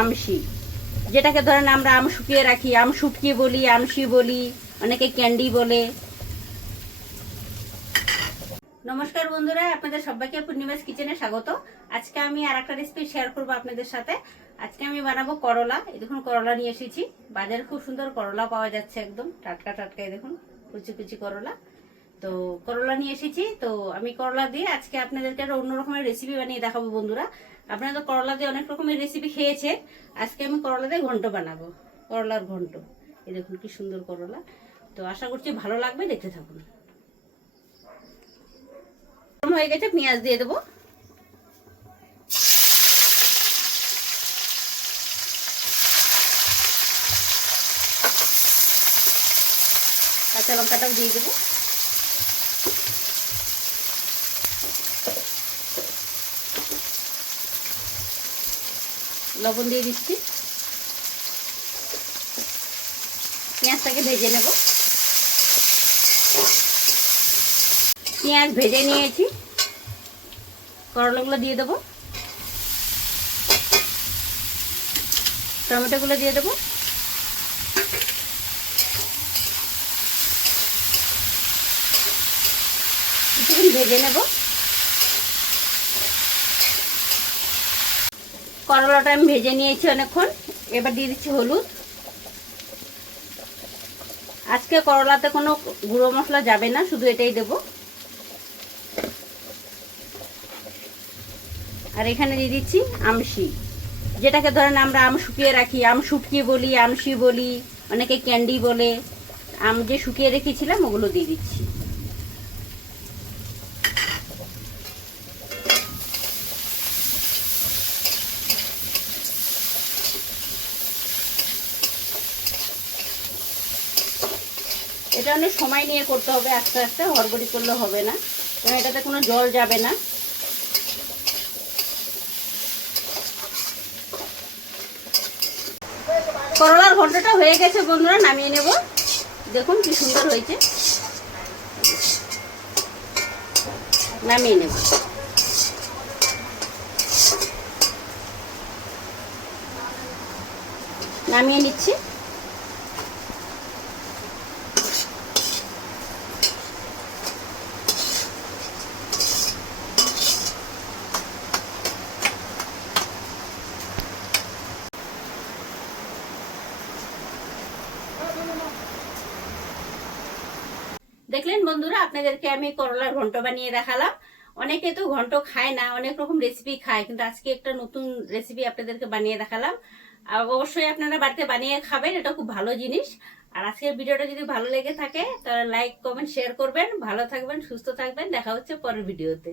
আমশি, যেটাকে ধরেন আমরা আম শুকিয়ে রাখি, আম শুটকি বলি, আমশি বলি, অনেকে ক্যান্ডি বলে। নমস্কার বন্ধুরা, আপনাদের সবাইকে পূর্ণিমাস কিচেনে স্বাগত। আজকে আমি আর একটা রেসিপি শেয়ার করবো আপনাদের সাথে। আজকে আমি বানাবো করলা। এই দেখুন করলা নিয়ে এসেছি, বাজারে খুব সুন্দর করলা পাওয়া যাচ্ছে, একদম টাটকা টাটকা। এই দেখুন কুচি কুচি করলা। তো করলা নিয়ে এসেছি, তো আমি করলা দিয়ে আজকে আপনাদেরকে একটা অন্য রকমের রেসিপি বানিয়ে দেখাবো বন্ধুরা। আপনারা তো করলা দিয়ে অনেক রকমের রেসিপি খেয়েছে, আজকে আমি করলা দিয়ে ঘন্ট বানাবো, করলার ঘন্ট। এই দেখুন কি সুন্দর করলা। তো আশা করছি ভালো লাগবে, দেখতে থাকুন। হয়ে গেছে, পেঁয়াজ দিয়ে দেবো। কাঁচা লঙ্কাটাও দিয়ে দেবো। লবণ দিয়ে দিচ্ছি। পেঁয়াজটাকে ভেজে নেব। পেঁয়াজ ভেজে নিয়েছি, করলাগুলো দিয়ে দেবো, টমেটোগুলো দিয়ে দেবো, কিছুক্ষণ ভেজে নেব। করলাটা আমি ভেজে নিয়েছি অনেকক্ষণ। এবার দিয়ে দিচ্ছি হলুদ। আজকে করলাতে কোনো গুঁড়ো মশলা যাবে না, শুধু এটাই দেব। আর এখানে দিয়ে দিচ্ছি আমশি, যেটাকে ধরেন আমরা আম শুকিয়ে রাখি, আম শুটকি বলি, আমশি বলি, অনেকে ক্যান্ডি বলে। আম যে শুকিয়ে রেখেছিলাম ওগুলো দিয়ে দিচ্ছি। এটা অনেক সময় নিয়ে করতে হবে, আস্তে আস্তে, হড়বড়ি করলে হবে না, কারণ এটাতে কোনো জল যাবে না। করলার ঘন্টটা হয়ে গেছে বন্ধুরা, নামিয়ে নেব। দেখুন কি সুন্দর হয়েছে, নামিয়ে নেব। নামিয়ে নিচ্ছি। দেখলেন বন্ধুরা, আপনাদেরকে আমি করলার ঘন্ট বানিয়ে দেখালাম। অনেকে তো ঘন্ট খায় না, অনেক রকম রেসিপি খায়, কিন্তু আজকে একটা নতুন রেসিপি আপনাদেরকে বানিয়ে দেখালাম। আর অবশ্যই আপনারা বাড়িতে বানিয়ে খাবেন, এটা খুব ভালো জিনিস। আর আজকের ভিডিওটা যদি ভালো লেগে থাকে তাহলে লাইক কমেন্ট শেয়ার করবেন। ভালো থাকবেন, সুস্থ থাকবেন, দেখা হচ্ছে পরের ভিডিওতে।